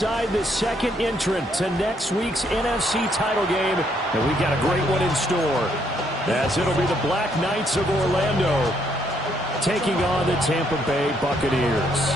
The second entrant to next week's NFC title game, and we've got a great one in store, as it'll be the Black Knights of Orlando taking on the Tampa Bay Buccaneers.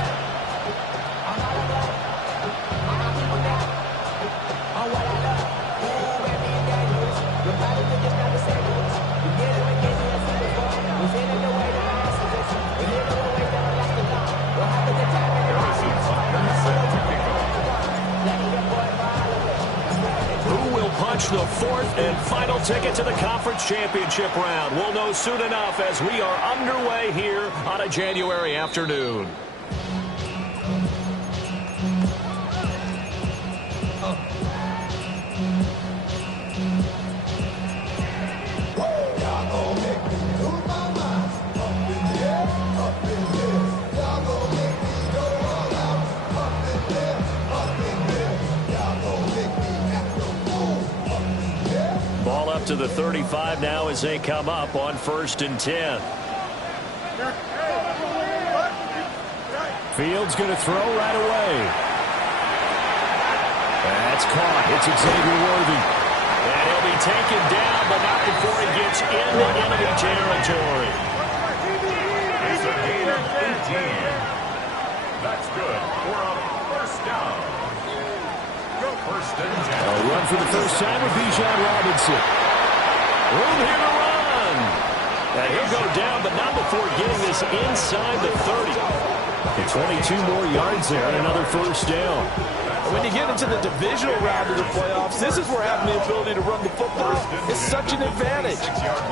The fourth and final ticket to the conference championship round. We'll know soon enough as we are underway here on a January afternoon. To the 35 now as they come up on 1st and 10. Fields going to throw right away. That's caught. It's Xavier Worthy. And he'll be taken down, but not before he gets into enemy territory. It's a gain of 18. That's good for a first down. Go 1st and 10. A run for the first time with Bijan Robinson. Room here to run. And he'll go down, but not before getting this inside the 30. And 22 more yards there and another first down. When you get into the divisional round of the playoffs, this is where having the ability to run the football is such an advantage.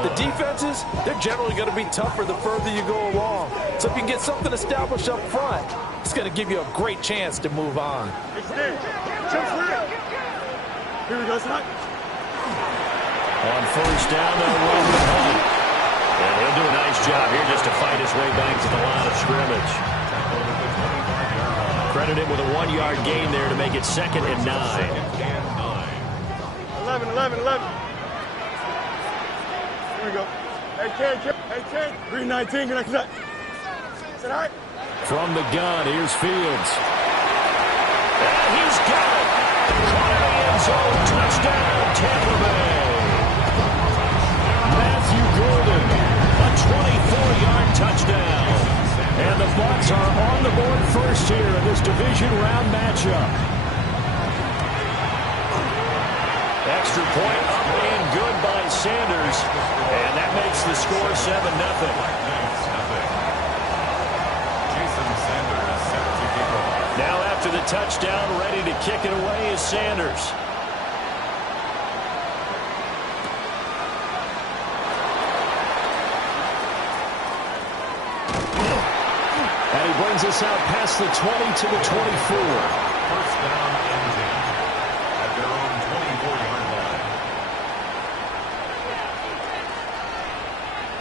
The defenses, they're generally going to be tougher the further you go along. So if you can get something established up front, it's going to give you a great chance to move on. Here we go, son. On first down, they'll run the punt. And he'll do a nice job here just to fight his way back to the line of scrimmage. Credit him with a 1-yard gain there to make it 2nd and 9. 11. Here we go. Hey, Ken. 319, can I connect? Is that all right? From the gun, here's Fields. And he's got it. Caught in the end zone. Touchdown, Tampa Bay. Matthew Gordon, a 24-yard touchdown. And the Bucs are on the board first here in this division round matchup. Extra point up and good by Sanders. And that makes the score 7-0. Now after the touchdown, ready to kick it away is Sanders. And he brings us out past the 20 to the 24. First down and 10 at their own 24-yard line.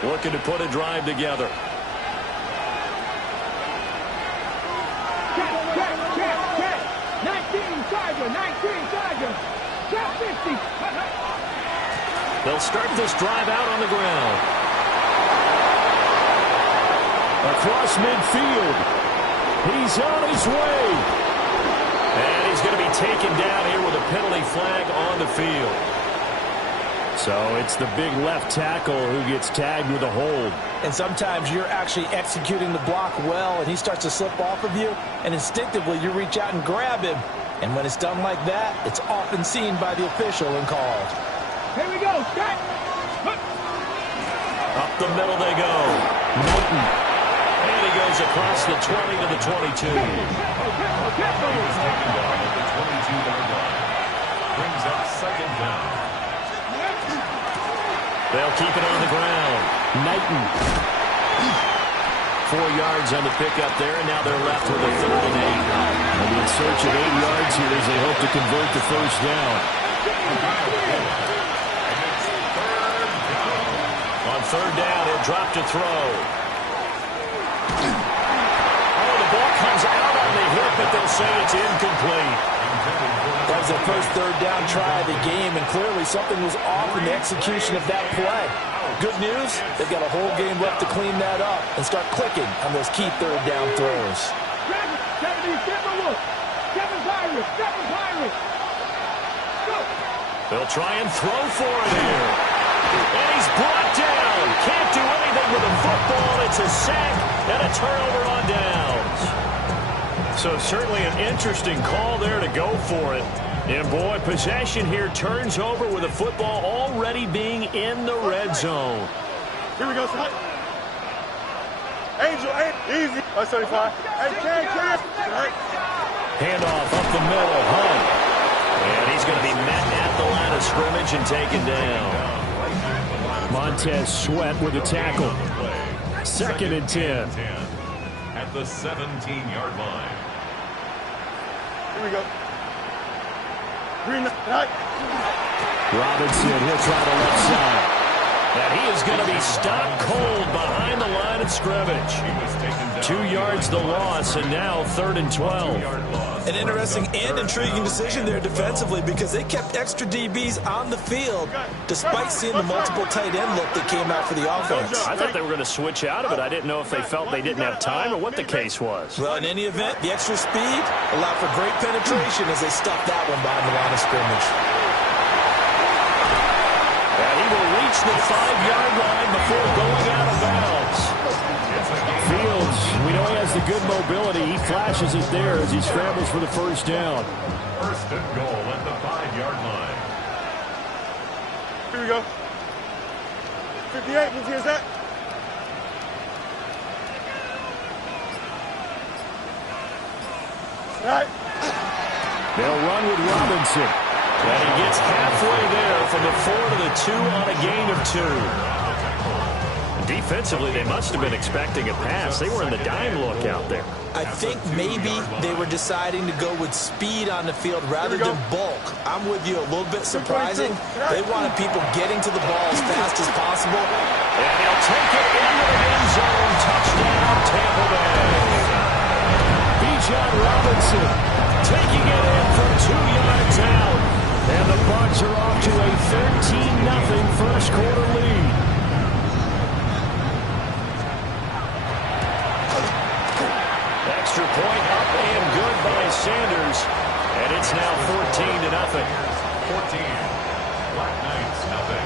Looking to put a drive together. They'll start this drive out on the ground. Across midfield. He's on his way. And he's going to be taken down here with a penalty flag on the field. So it's the big left tackle who gets tagged with a hold. And sometimes you're actually executing the block well, and he starts to slip off of you, and instinctively you reach out and grab him. And when it's done like that, it's often seen by the official and called. Here we go. Start. Up the middle they go. Newton. And he goes across the 20 to the 22. He's taken down at the 22-yard line. Brings up 2nd down. They'll keep it on the ground. Knighton. 4 yards on the pickup there, and now they're left with a 3rd and 8. And in search of 8 yards here as they hope to convert the first down. On 3rd down, he'll drop to throw. Oh, the ball comes out on the hip, but they'll say it's incomplete. That was the first 3rd down try of the game, and clearly something was off in the execution of that play. Good news, they've got a whole game left to clean that up and start clicking on those key 3rd down throws. They'll try and throw for it here. And he's brought down. Can't do anything with the football. It's a sack and a turnover on downs. So certainly an interesting call there to go for it. And boy, possession here turns over with the football already being in the red zone. Here we go, son. Angel, easy. 175. Hey, Ken. Handoff up the middle, Hunt. And he's going to be met at the line of scrimmage and taken down. Montez Sweat with a tackle. 2nd and 10. At the 17-yard line. Here we go. Green light. Robinson, he'll try the left side. And he is going to be stopped cold behind the line of scrimmage. 2 yards the loss, and now 3rd and 12. An interesting and intriguing decision there defensively because they kept extra DBs on the field despite seeing the multiple tight end look that came out for the offense. I thought they were going to switch out of it. I didn't know if they felt they didn't have time or what the case was. Well, in any event, the extra speed allowed for great penetration as they stuffed that one behind the line of scrimmage. And he will reach the 5-yard line before going out of bounds. Fields, we know he has the good mobility. He flashes it there as he scrambles for the first down. 1st and goal at the 5-yard line. Here we go. 58, who's here's that? All right. They'll run with Robinson. And he gets halfway there from the 4 to the 2 on a gain of 2. Defensively, they must have been expecting a pass. They were in the dime look out there. I think maybe they were deciding to go with speed on the field rather than bulk. I'm with you, a little bit surprising. They wanted people getting to the ball as fast as possible. And he'll take it into the end zone. Touchdown, Tampa Bay. Bijan Robinson taking it in from 2 yards out. And the Bucs are off to a 13-0 first quarter lead. Extra point up and good by Sanders. And it's now 14-0. 14. Black Knights, nothing.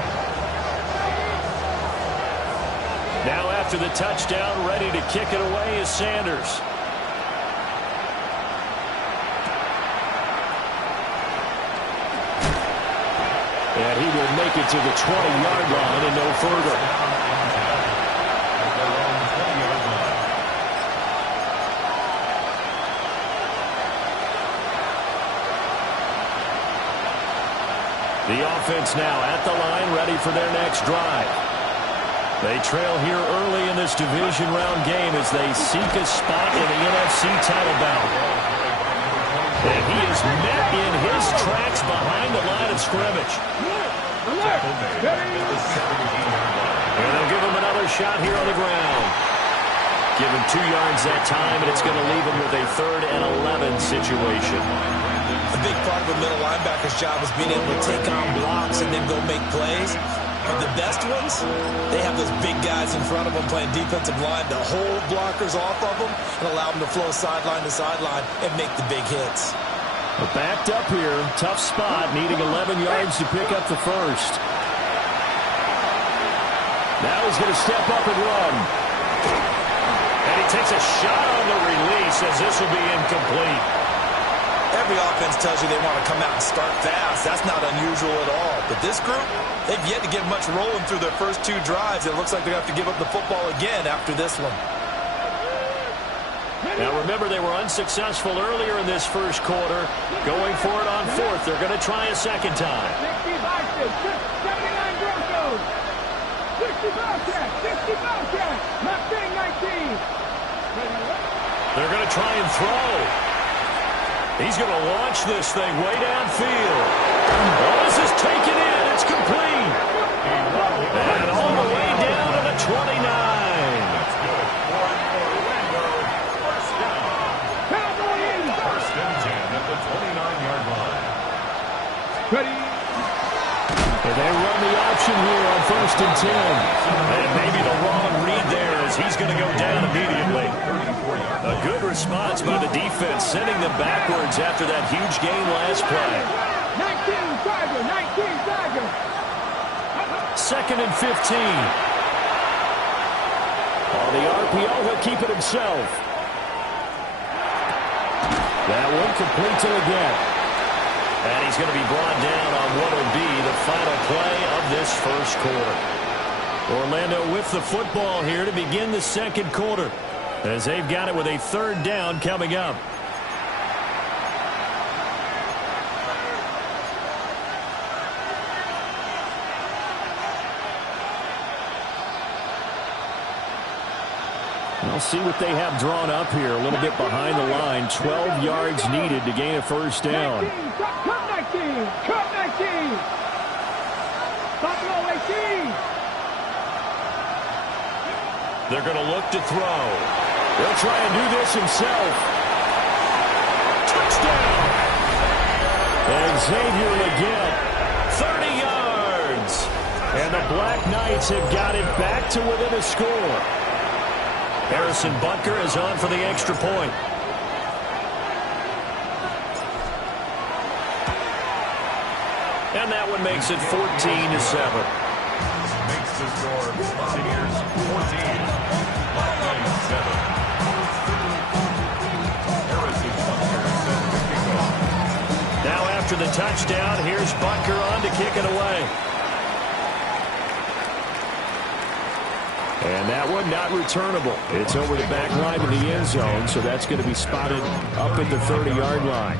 Now after the touchdown, ready to kick it away is Sanders. And he will make it to the 20-yard line and no further. The offense now at the line, ready for their next drive. They trail here early in this division round game as they seek a spot in the NFC title bout. And he is met in his tracks behind the line of scrimmage. And they'll give him another shot here on the ground. Give him 2 yards that time, and it's going to leave him with a 3rd and 11 situation. A big part of a middle linebacker's job is being able to take on blocks and then go make plays. But the best ones, they have those big guys in front of them playing defensive line to hold blockers off of them and allow them to flow sideline to sideline and make the big hits. But backed up here, tough spot, needing 11 yards to pick up the first. Now he's going to step up and run. And he takes a shot on the release as this will be incomplete. Every offense tells you they want to come out and start fast. That's not unusual at all. But this group, they've yet to get much rolling through their first 2 drives. It looks like they're going to have to give up the football again after this one. Now remember, they were unsuccessful earlier in this first quarter. Going for it on 4th. They're going to try a second time. 60 Broncos. 60 Bobcats. 60 Bobcats. Mustang 19. They're going to try and throw. He's going to launch this thing way downfield. Oh, this is taken in. It's complete. And all the way down to the 29. That's good. For Orlando, first down. First and 10 at the 29-yard line. Ready. And they run the option here on 1st and 10. And maybe the wrong read there as he's going to go down immediately. A good response by the defense, sending them backwards after that huge gain last play. 19 Tiger, 19 Tiger. 2nd and 15. On the RPO, he'll keep it himself. That one complete to again. And he's going to be brought down on what will be the final play of this first quarter. Orlando with the football here to begin the second quarter, as they've got it with a 3rd down coming up. We'll see what they have drawn up here. A little bit behind the line. 12 yards needed to gain a first down. 19, cut 19, cut 19. Buffalo 18. They're going to look to throw. He'll try and do this himself. Touchdown! And Xavier again. 30 yards. And the Black Knights have got it back to within a score. Harrison Butker is on for the extra point. And that one makes it 14-7. Makes the score Buccaneers 14, Black Knights 7. Harrison Butker set to kick off. Now after the touchdown, here's Butker on to kick it away. And that one not returnable. It's over the back line of the end zone, so that's going to be spotted up at the 30-yard line.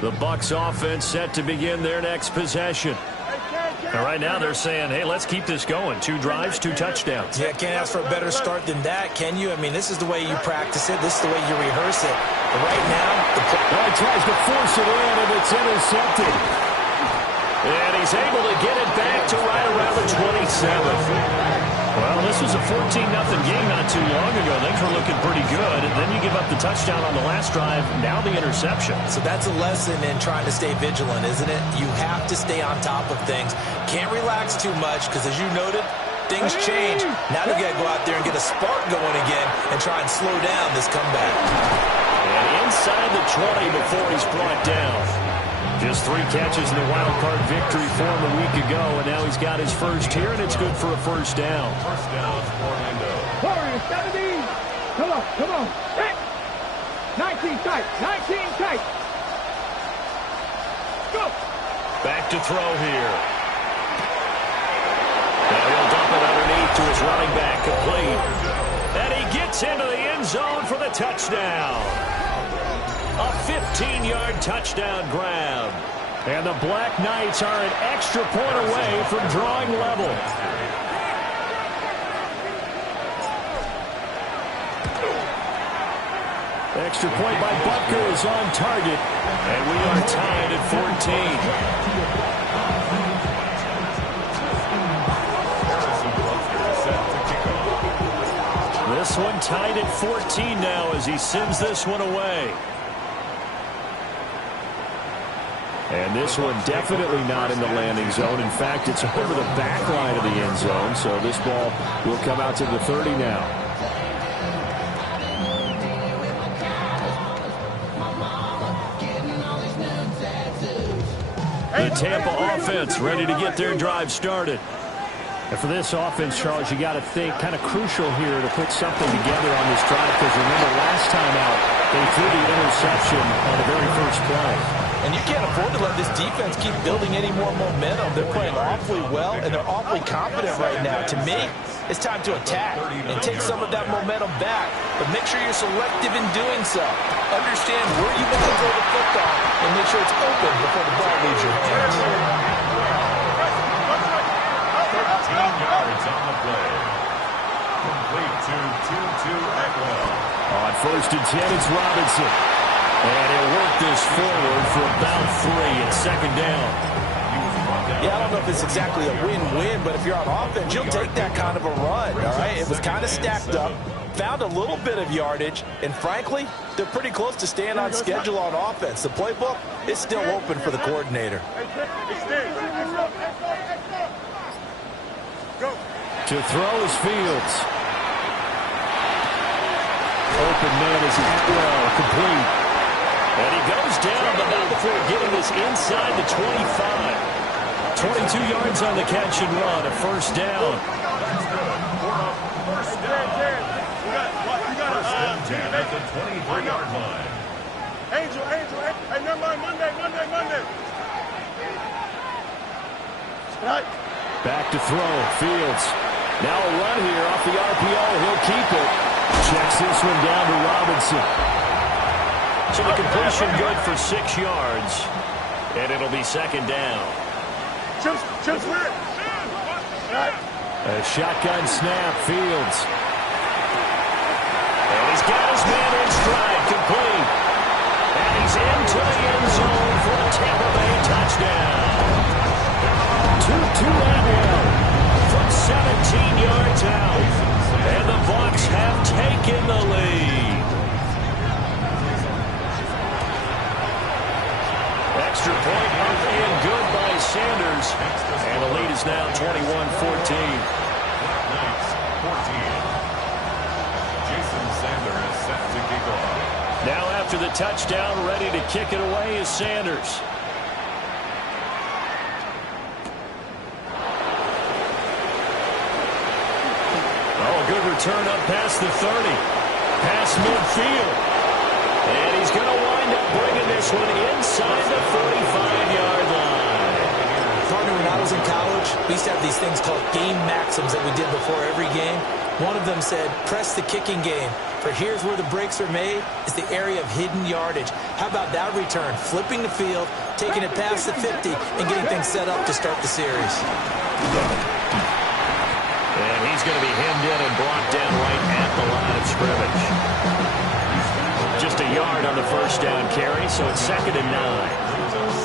The Bucs offense set to begin their next possession. And right now they're saying, hey, let's keep this going. 2 drives, 2 touchdowns. Yeah, can't ask for a better start than that, can you? I mean, this is the way you practice it. This is the way you rehearse it. But right now, he tries to force it in, and it's intercepted. And he's able to get it back to right around the 27. Well, this was a 14-0 game not too long ago. Things were looking pretty good. And then you give up the touchdown on the last drive. Now the interception. So that's a lesson in trying to stay vigilant, isn't it? You have to stay on top of things. Can't relax too much because, as you noted, things change. Now you got to go out there and get a spark going again and try and slow down this comeback. And inside the 20 before he's brought down. Just 3 catches in the wild card victory for him a week ago, and now he's got his first here, and it's good for a first down. First down, Orlando. Warriors 17. Come on, come on. 19 tight, 19 tight. Go. Back to throw here. And he'll dump it underneath to his running back, complete. And he gets into the end zone for the touchdown. A 15-yard touchdown grab. And the Black Knights are an extra point away from drawing level. Extra point by Butker is on target. And we are tied at 14. This one tied at 14 now as he sends this one away. And this one definitely not in the landing zone. In fact, it's over the back line of the end zone. So this ball will come out to the 30 now. The Tampa offense ready to get their drive started. And for this offense, Charles, you got to think kind of crucial here to put something together on this drive, because remember last time out they threw the interception on the very first play. And you can't afford to let this defense keep building any more momentum. They're playing awfully well, and they're awfully confident right now. To me, it's time to attack and take some of that momentum back. But make sure you're selective in doing so. Understand where you want to throw the football and make sure it's open before the ball leaves your hands. 13 yards on the play. Complete to Tutu Atwell. On 1st and 10, it's Robinson. And he'll work this forward for about 3 and 2nd down. He was brought down Yeah, I don't know if it's exactly a win-win, but if you're on offense, you'll take that kind of a run, all right? It was kind of stacked up, found a little bit of yardage, and frankly, they're pretty close to staying on schedule on offense. The playbook is still open for the coordinator. To throw is Fields. Open man is Atwell, complete. And he goes down, but not before getting this inside the 25. 22 yards on the catch and run, a first down. That's good. First down. First and 10 at the 23-yard line. Angel. Hey, never mind. Monday. Right. Back to throw, Fields. Now a run here off the RPO. He'll keep it. Checks this one down to Robinson. So the completion good for 6 yards. And it'll be second down. Chips with it. Right. A shotgun snap, Fields. And he's got his man in stride, complete. And he's into the end zone for a Tampa Bay touchdown. 2-2 Atwell from 17 yards out. And the Bucs have taken the lead. Extra point up and good by Sanders. And the lead is now 21-14. Knights, 14. Jason Sanders is set to kick off. Now after the touchdown, ready to kick it away is Sanders. Oh, good return up past the 30. Past midfield. And he's going to wind up bringing this one inside the 45-yard line. Partner, when I was in college, we used to have these things called game maxims that we did before every game. One of them said, press the kicking game. For here's where the breaks are made, is the area of hidden yardage. How about that return? Flipping the field, taking it past the 50, and getting things set up to start the series. And he's going to be hemmed in and blocked down right at the line of scrimmage. Just a yard on the first down carry, so it's 2nd and 9.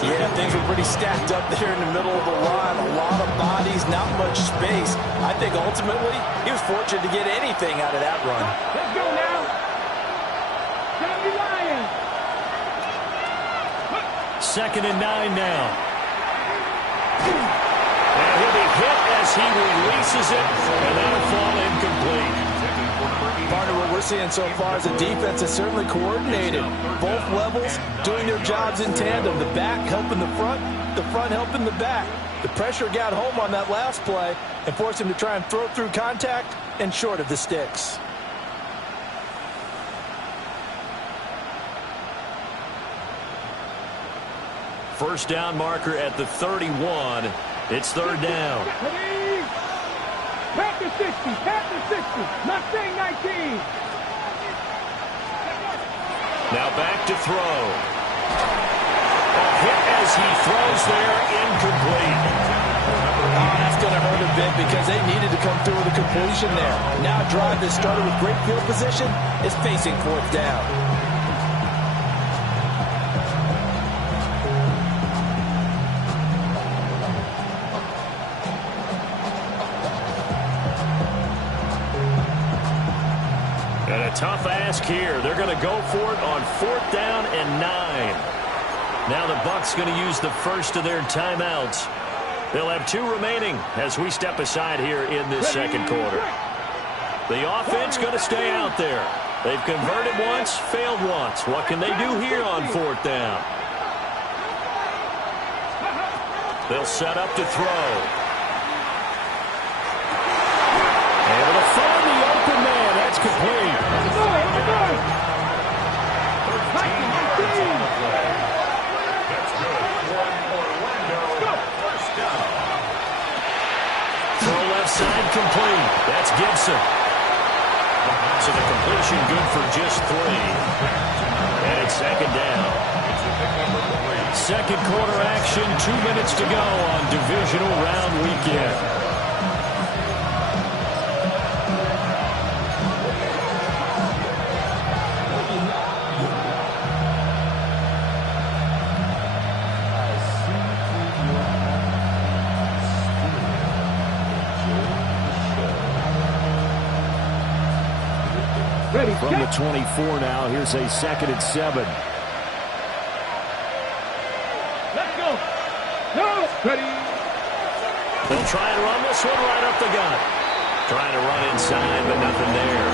Yeah, things were pretty stacked up there in the middle of the line. A lot of bodies, not much space. I think ultimately he was fortunate to get anything out of that run. Let's go now. Tommy Lions. 2nd and 9 now. And he'll be hit as he releases it, and that'll fall incomplete. Partner, what we're seeing so far is the defense is certainly coordinated. Both levels doing their jobs in tandem. The back helping the front helping the back. The pressure got home on that last play and forced him to try and throw through contact and short of the sticks. First down marker at the 31. It's 3rd down. Pack the 60, Mustang 19. Now back to throw. A hit as he throws there, incomplete. Oh, that's going to hurt a bit because they needed to come through with a completion there. Now a drive that started with great field position is facing 4th down. Tough ask here. They're going to go for it on 4th down and 9. Now the Bucs going to use the first of their timeouts. They'll have 2 remaining as we step aside here in this second quarter. The offense going to stay out there. They've converted once, failed once. What can they do here on 4th down? They'll set up to throw. Able to find the open man. That's complete. Side complete. That's Gibson. So the completion good for just 3. And it's 2nd down. Second quarter action, 2 minutes to go on divisional round weekend. From the 24 now, here's a 2nd and 7. Let's go. No. Ready. They'll try and run this one right up the gut. Trying to run inside, but nothing there.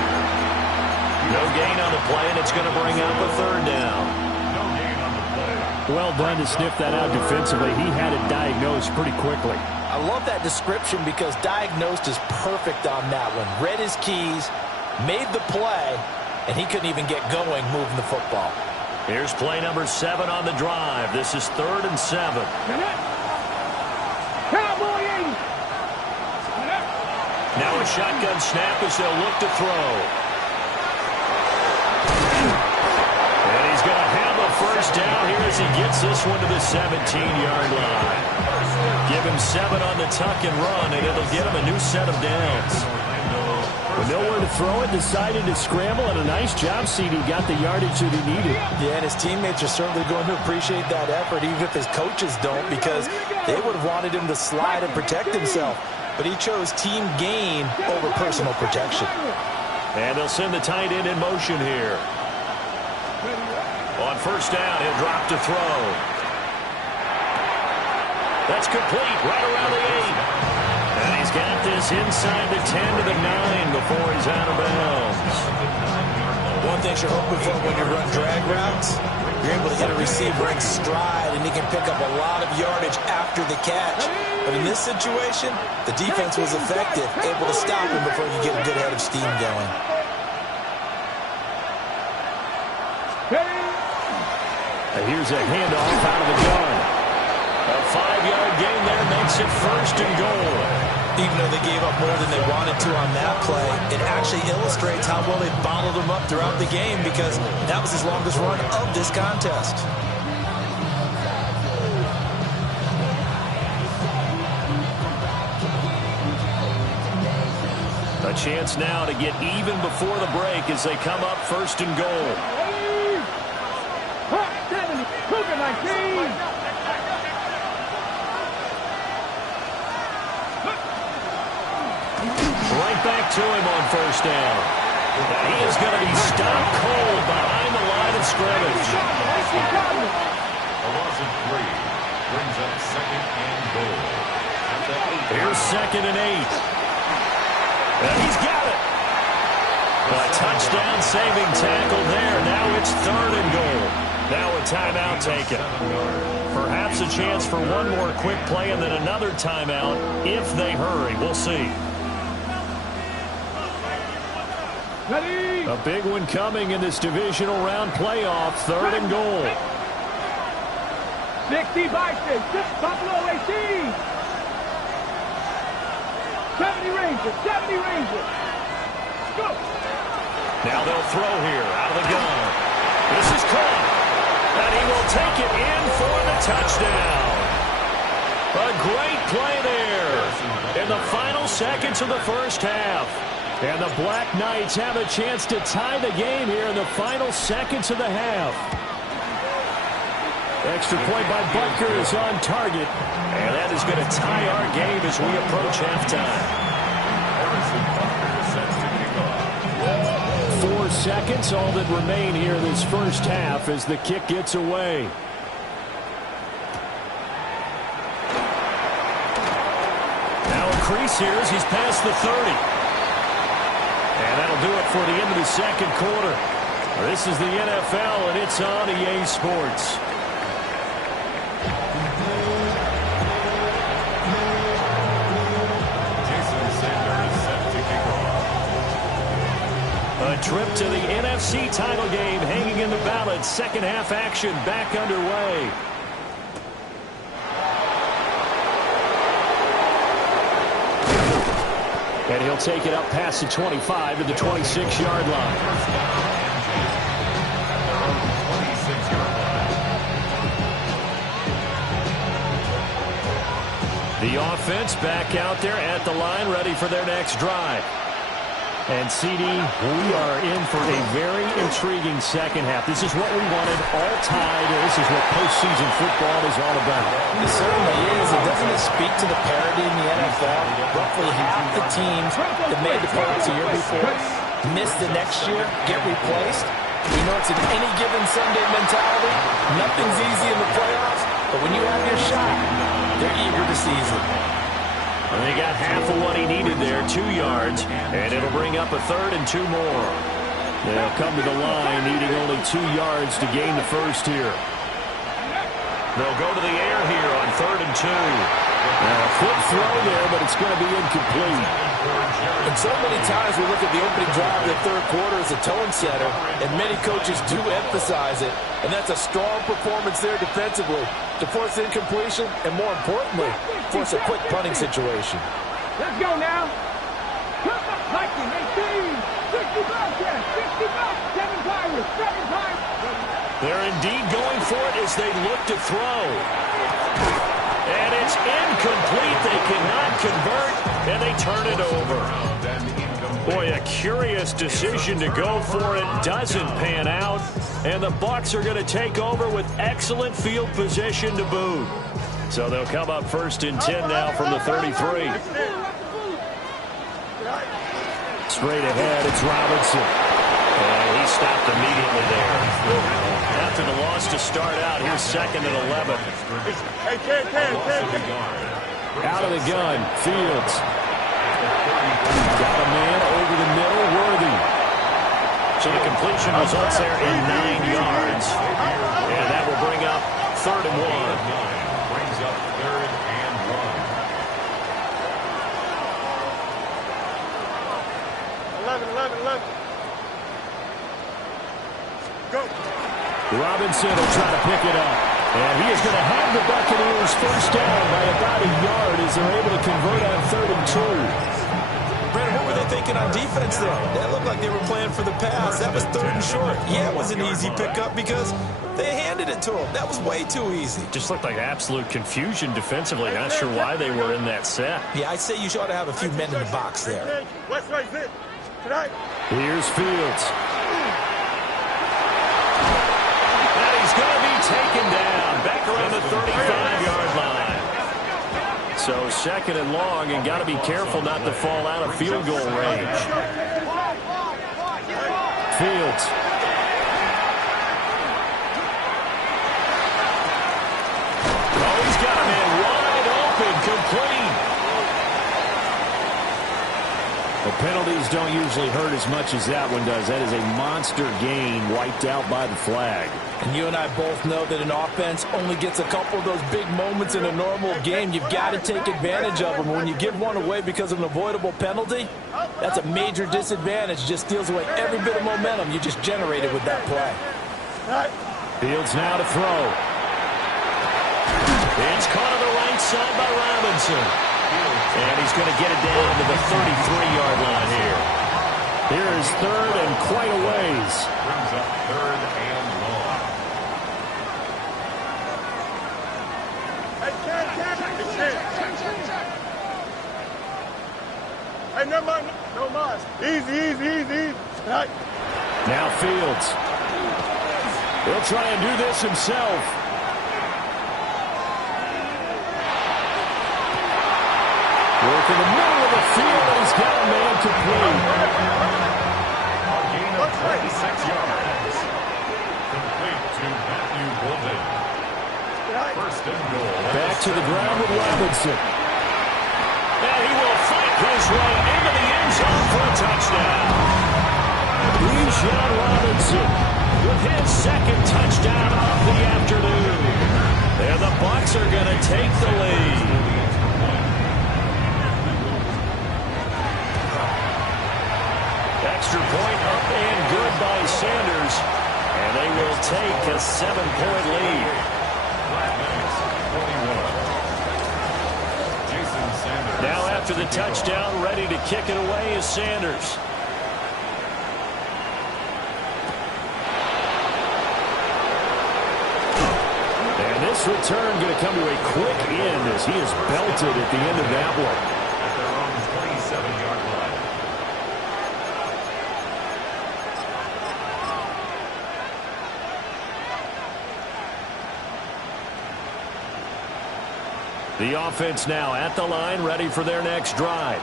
No gain on the play, and it's going to bring up a 3rd down. No gain on the play. Well done to sniff that out defensively. He had it diagnosed pretty quickly. I love that description because diagnosed is perfect on that one. Read his keys, made the play, and he couldn't even get going moving the football. Here's play number 7 on the drive. This is 3rd and 7. Cowboy 80. Now a shotgun snap as they'll look to throw. And he's going to have a 1st down here as he gets this one to the 17-yard line. Give him 7 on the tuck and run, and it'll get him a new set of downs. With nowhere to throw it, decided to scramble, and a nice job, CD. Got the yardage that he needed. Yeah, and his teammates are certainly going to appreciate that effort, even if his coaches don't, because they would have wanted him to slide and protect himself. But he chose team gain over personal protection. And they'll send the tight end in motion here. On 1st down, he'll drop to throw. That's complete, right around the 8. And he's got this inside the 10 to the 9 before he's out of bounds. One thing you're hoping for when you run drag routes, you're able to hit a receiver in stride, and he can pick up a lot of yardage after the catch. But in this situation, the defense was effective, able to stop him before you get a good head of steam going. And here's a handoff out of the gun. A 5-yard gain there makes it 1st and goal. Even though they gave up more than they wanted to on that play, it actually illustrates how well they bottled him up throughout the game because that was his longest run of this contest. A chance now to get even before the break as they come up 1st and goal. 70. Cougar 19. Right back to him on 1st down. He is going to be stopped cold behind the line of scrimmage. A loss of 3 brings up 2nd and goal. Here's 2nd and 8. And he's got it. A touchdown saving tackle there. Now it's 3rd and goal. Now a timeout taken. Perhaps a chance for one more quick play and then another timeout if they hurry. We'll see. Ready. A big one coming in this divisional round playoff. 3rd and goal. 60 Bison. Buffalo 18. 70 Rangers. 70 Rangers. Go. Now they'll throw here out of the gun. This is caught. And he will take it in for the touchdown. A great play there in the final seconds of the 1st half. And the Black Knights have a chance to tie the game here in the final seconds of the half. Extra point by Butker is on target. And that is going to tie our game as we approach halftime. 4 seconds, all that remain here in this 1st half as the kick gets away. Now a crease here as he's past the 30. And that'll do it for the end of the 2nd quarter. This is the NFL, and it's on EA Sports. A trip to the NFC title game hanging in the balance. 2nd half action back underway. And he'll take it up past the 25 to the 26-yard line. The offense back out there at the line, ready for their next drive. And, CD, we are in for a very intriguing 2nd half. This is what we wanted, all tied. This is what postseason football is all about. It certainly is. And doesn't it speak to the parity in the NFL? Roughly half the teams that made the playoffs the year before miss the next year, get replaced. We know it's an any given Sunday mentality. Nothing's easy in the playoffs, but when you have your shot, they're eager to seize it. And they got half of what he needed there, 2 yards, and it'll bring up a 3rd and 2 more. They'll come to the line needing only 2 yards to gain the first here. They'll go to the air here on 3rd and 2. Now, a quick throw there, but it's going to be incomplete. And so many times we look at the opening drive of the third quarter as a tone setter, and many coaches do emphasize it. And that's a strong performance there defensively to force incompletion and, more importantly, force a quick punting situation. Let's go now. 19, 18, 60 back, 60 back, 7 Pirates, 7 Pirates. They're indeed going for it as they look to throw. And it's incomplete. They cannot convert, and they turn it over. Boy, a curious decision to go for it. Doesn't pan out. And the Bucs are going to take over with excellent field position to boot. So they'll come up 1st and 10 now from the 33. Straight ahead, it's Robinson. And he stopped immediately there. After the loss to start out, here's 2nd and 11. Out of the gun, Fields. Got a man over the middle, Worthy. So the completion results there in 9 yards. And that will bring up 3rd and 1. Brings up 3rd and 11, 11. Go. Robinson will try to pick it up. And he is going to have the Buccaneers first down by about a yard as they're able to convert on 3rd and 2. Brandon, what were they thinking on defense there? That looked like they were playing for the pass. That was 3rd and short. Yeah, it was an easy pickup because they handed it to him. That was way too easy. Just looked like absolute confusion defensively. Not sure why they were in that set. Yeah, I'd say you ought to have a few men in the box there. West right, zip. Tonight. Here's Fields. And he's going to be taken down back around the 35-yard line. So 2nd and long, and got to be careful not to fall out of field goal range. Fields. Oh, he's got a man wide open, complete. The penalties don't usually hurt as much as that one does. That is a monster gain wiped out by the flag. And you and I both know that an offense only gets a couple of those big moments in a normal game. You've got to take advantage of them. When you give one away because of an avoidable penalty, that's a major disadvantage. Just steals away every bit of momentum you just generated with that play. Fields now to throw. It's caught on the right side by Robinson. And he's going to get it down to the 33-yard line here. Here is 3rd and quite a ways. Brings up 3rd and long. Hey, no mind. No mind. Easy. Now Fields. He'll try and do this himself. Work in the middle of the field, and he's got a man complete. A gain of 26 yards. Complete to Matthew Bolden. 1st and goal. Back to the ground with Robinson. And he will fight his way into the end zone for a touchdown. Bijan Robinson with his 2nd touchdown of the afternoon. And the Bucs are going to take the lead. Extra point up and good by Sanders. And they will take a 7-point lead. Now after the touchdown, ready to kick it away is Sanders. And this return going to come to a quick end as he is belted at the end of that one. At their own 27-yard line. The offense now at the line, ready for their next drive.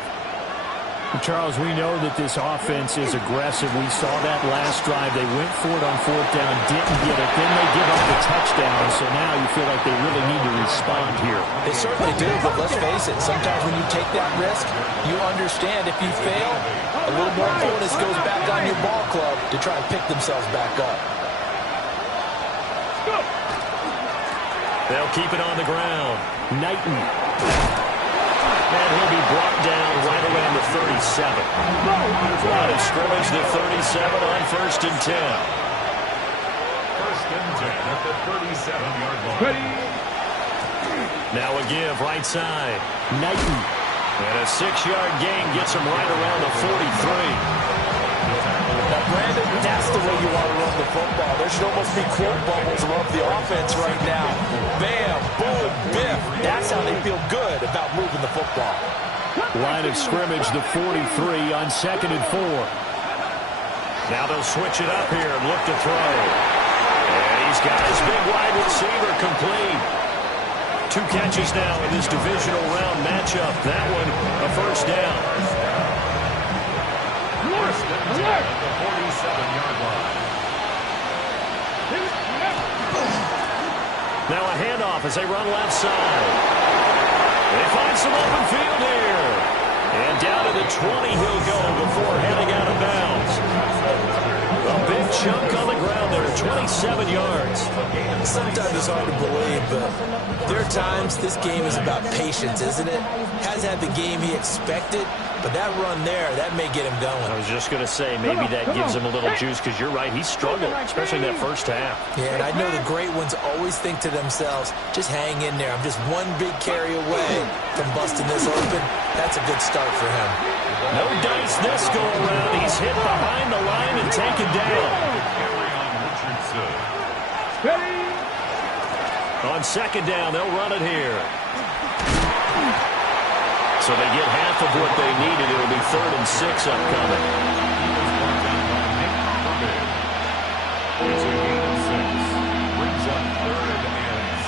Charles, we know that this offense is aggressive. We saw that last drive. They went for it on 4th down, didn't get it. Then they give up the touchdown. So now you feel like they really need to respond here. They certainly do, but let's face it. Sometimes when you take that risk, you understand if you fail, a little more onus goes back on your ball club to try and pick themselves back up. They'll keep it on the ground. Knighton. And he'll be brought down right around the 37. Line of scrimmage, the 37 on 1st and 10. 1st and 10 at the 37-yard line. Now a give, right side. Knighton. And a 6-yard gain gets him right around the 43. Now, Brandon, that's the way you want to run the football. There should almost be quote bubbles above the offense right now. Bam, boom, biff. That's how they feel good about moving the football. Line of scrimmage, the 43 on 2nd and 4. Now they'll switch it up here and look to throw. And he's got his big wide receiver complete. 2 catches now in this divisional round matchup. That one, a 1st down. 1st and 10 at the 47-yard line. Now a handoff as they run left side. They find some open field here. And down to the 20 he'll go before heading out of bounds. A big chunk on the ground there, 27 yards. Sometimes it's hard to believe, but there are times this game is about patience, isn't it? Has had the game he expected, but that run there, that may get him going. I was just going to say, maybe that gives him a little juice, because you're right, he struggled, especially in that first half. Yeah, and I know the great ones always think to themselves, just hang in there. I'm just one big carry away from busting this open. That's a good start for him. No dice this go around. He's hit behind the line and taken down. On 2nd down, they'll run it here. So they get half of what they needed. It'll be 3rd and 6 upcoming. It's a gain of 6. Brings up 3rd and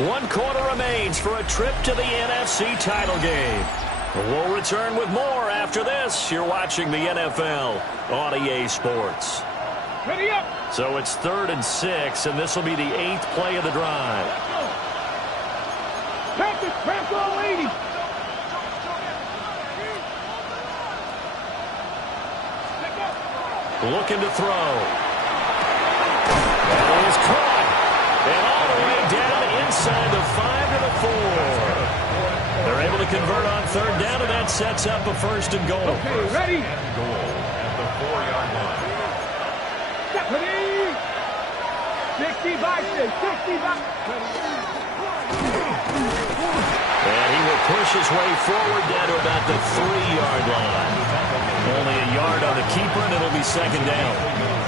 6. One quarter remains for a trip to the NFC title game. We'll return with more after this. You're watching the NFL on EA Sports. Ready up. So it's 3rd and 6, and this will be the 8th play of the drive. Pass all 80. Looking to throw. That is caught. And all the way down inside the 5 to the 4. They're able to convert on 3rd down, and that sets up a 1st and goal. Okay, ready. Goal at the 4-yard line. Ready. 65, 65. And he will push his way forward down to about the 3-yard line. Only a yard on the keeper, and it'll be 2nd down.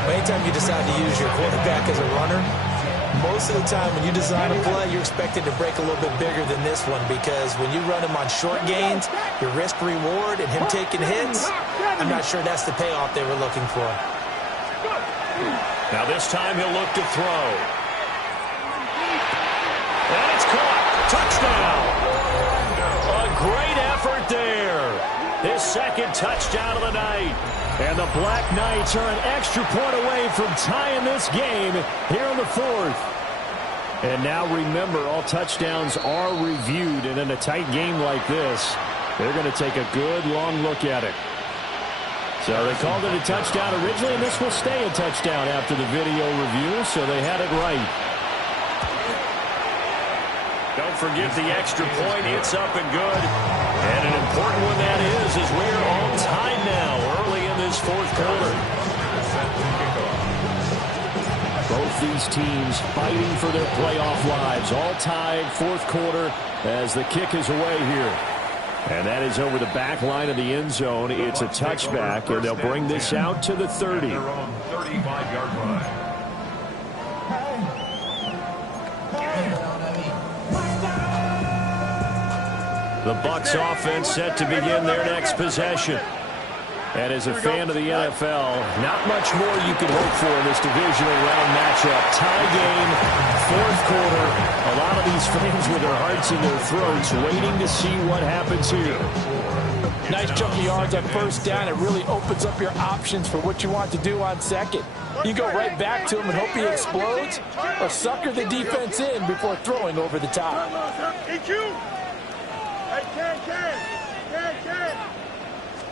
Anytime you decide to use your quarterback as a runner, most of the time when you design a play, you're expected to break a little bit bigger than this one, because when you run him on short gains, your risk-reward and him taking hits, I'm not sure that's the payoff they were looking for. Now this time he'll look to throw. And it's caught. Touchdown. A great effort there. His 2nd touchdown of the night. And the Black Knights are an extra point away from tying this game here in the 4th. And now remember, all touchdowns are reviewed. And in a tight game like this, they're going to take a good long look at it. So they called it a touchdown originally, and this will stay a touchdown after the video review, so they had it right. Don't forget the extra point. It's up and good. And an important one that is as we are all tied now early in this 4th quarter. Both these teams fighting for their playoff lives. All tied, 4th quarter as the kick is away here. And that is over the back line of the end zone. It's a touchback, and they'll bring this out to the 30. Their own 35-yard line. The Bucs offense set to begin their next possession. And as a fan of the NFL, not much more you can hope for in this divisional round matchup. Tie game, fourth quarter. A lot of these fans with their hearts in their throats waiting to see what happens here. Nice chunk of yards on first down. It really opens up your options for what you want to do on second. You go right back to him and hope he explodes, or sucker the defense in before throwing over the top. EQ! Hey, can.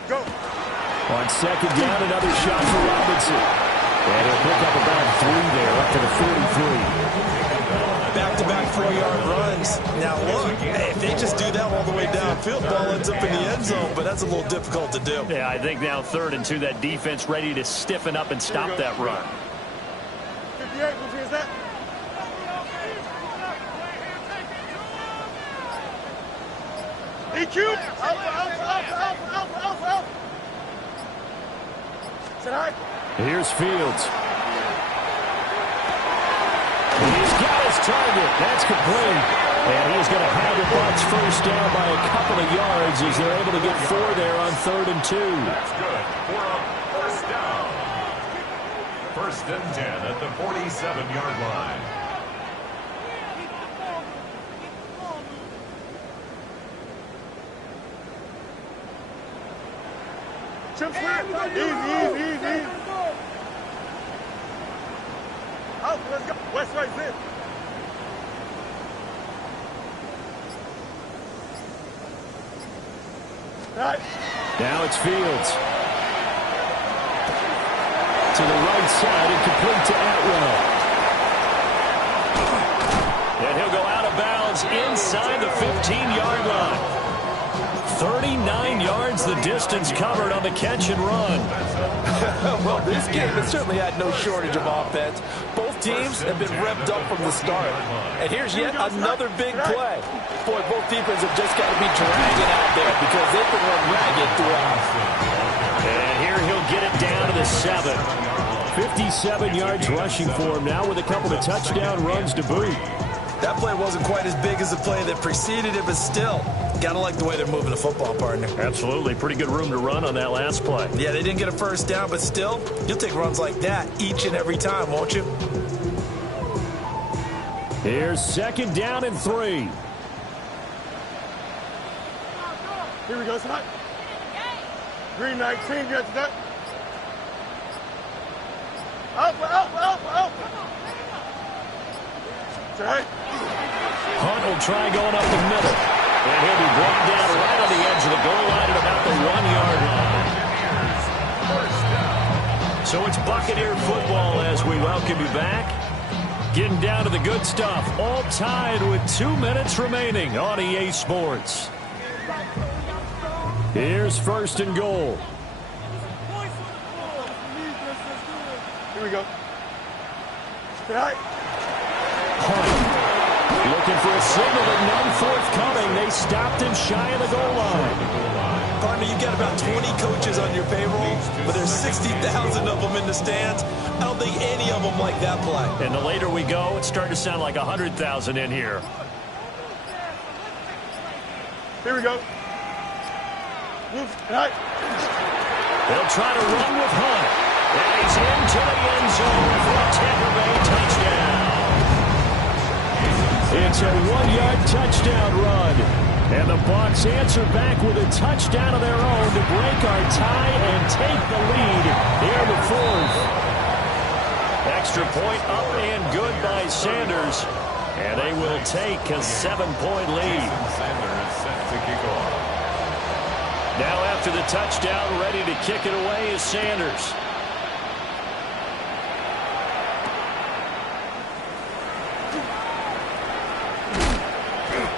Go. On second down, another shot for Robinson. And he'll pick up about 3 there, up to the 43. Back-to-back 4-yard runs. Now look, hey, if they just do that all the way downfield, ball ends up in the end zone, but that's a little difficult to do. Yeah, I think now 3rd and 2, that defense ready to stiffen up and stop that run. 58, which is that? EQ! Alpha. Sit high. Here's Fields. He's got his target. That's complete. And he's going to have the Bucs first down by a couple of yards as they're able to get 4 there on 3rd and 2. That's good for a first down. 1st and 10 at the 47-yard line. Easy. Out, let's go. West right there. Right. Now it's Fields. To the right side and complete to Atwell. And he'll go out of bounds inside the 15-yard line. 39 yards the distance covered on the catch and run. Well, this game has certainly had no shortage of offense. Both teams have been revved up from the start. And here's yet another big play. Boy, both defenses have just got to be dragging out there because they've been run ragged throughout. And here he'll get it down to the 7. 57 yards rushing for him now with a couple of touchdown runs to boot. That play wasn't quite as big as the play that preceded it, but still, gotta like the way they're moving the football, partner. Absolutely. Pretty good room to run on that last play. Yeah, they didn't get a first down, but still, you'll take runs like that each and every time, won't you? Here's 2nd down and 3. Here we go, son. Green 19, get to that. Alpha. Right. Hunt will try going up the middle. And he'll be brought down right on the edge of the goal line at about the 1-yard line. So it's Buccaneer football as we welcome you back. Getting down to the good stuff. All tied with 2 minutes remaining on EA Sports. Here's 1st and goal. Here we go. Right. Looking for a signal, but none forthcoming. They stopped him shy of the goal line. Partner, you've got about 20 coaches on your payroll, but there's 60,000 of them in the stands. I don't think any of them like that play. And the later we go, it's starting to sound like 100,000 in here. Here we go. Right. They'll try to run with Hunt. And he's into the end zone for a Tampa Bay touchdown. It's a 1-yard touchdown run. And the Bucs answer back with a touchdown of their own to break our tie and take the lead here in the 4th. Extra point up and good by Sanders. And they will take a 7-point lead. Sanders set to kick off. Now after the touchdown, ready to kick it away is Sanders.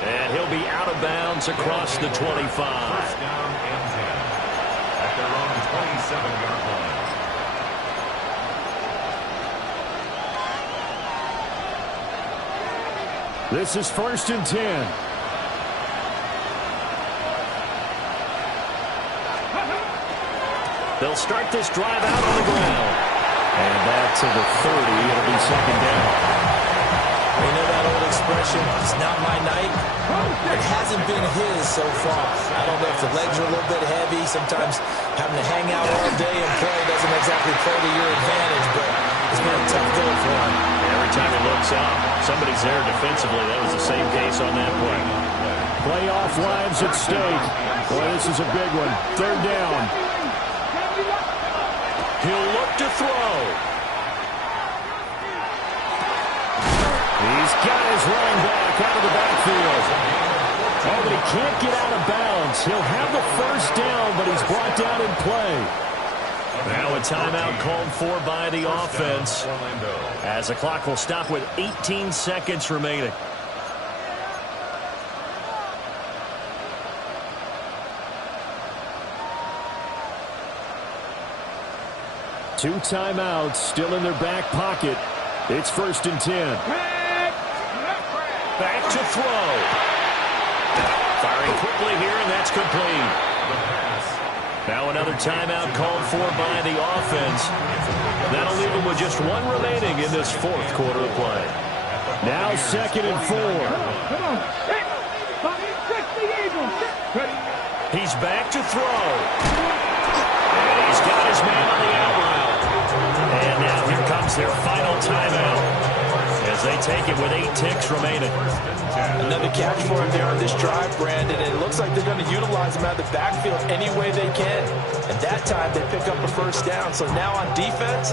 And he'll be out of bounds across the 25. First down and 10 at their own 27-yard line. This is 1st and 10. They'll start this drive out on the ground. And back to the 30. It'll be 2nd down. You know that old expression, it's not my night. It hasn't been his so far. I don't know if the legs are a little bit heavy. Sometimes having to hang out all day and play doesn't exactly play to your advantage, but it's been a tough go for him. Every time he looks up, somebody's there defensively. That was the same case on that play. Playoff lives at stake. Boy, this is a big one. Third down. He'll look to throw. He's got his running back out of the backfield. Oh, but he can't get out of bounds. He'll have the first down, but he's brought down in play. Now a timeout called for by the offense, as the clock will stop with 18 seconds remaining. Two timeouts still in their back pocket. It's 1st and 10. Back to throw. Firing quickly here, and that's complete. Now another timeout called for by the offense. That'll leave them with just one remaining in this 4th quarter of play. Now 2nd and 4. He's back to throw. And he's got his man on the out route. And now here comes their final timeout, as they take it with 8 ticks remaining. Another catch for him there on this drive, Brandon, and it looks like they're going to utilize him out of the backfield any way they can. And that time they pick up a first down. So now on defense,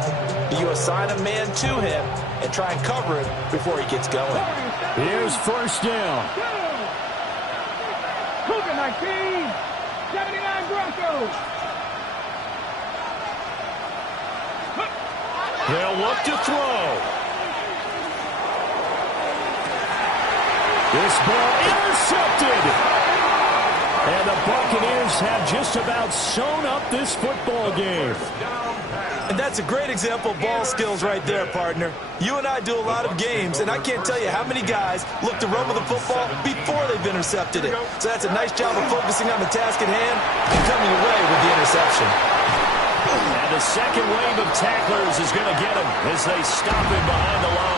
you assign a man to him and try and cover him before he gets going. Here's first down. Cougar 19, 79 Broncos. They'll look to throw. This ball intercepted. And the Buccaneers have just about sewn up this football game. And that's a great example of ball skills right there, partner. You and I do a lot of games, and I can't tell you how many guys look to run with the football before they've intercepted it. So that's a nice job of focusing on the task at hand and coming away with the interception. And the second wave of tacklers is going to get him as they stop him behind the line.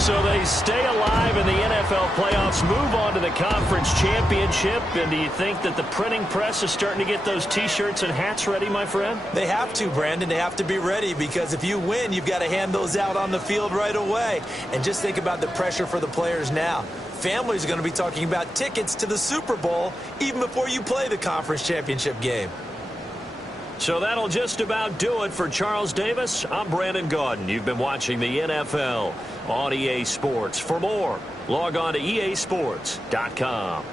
So they stay alive in the NFL playoffs, move on to the conference championship. And do you think that the printing press is starting to get those T-shirts and hats ready, my friend? They have to, Brandon. They have to be ready, because if you win, you've got to hand those out on the field right away. And just think about the pressure for the players now. Families are going to be talking about tickets to the Super Bowl even before you play the conference championship game. So that'll just about do it for Charles Davis. I'm Brandon Gaudin. You've been watching the NFL on EA Sports. For more, log on to easports.com.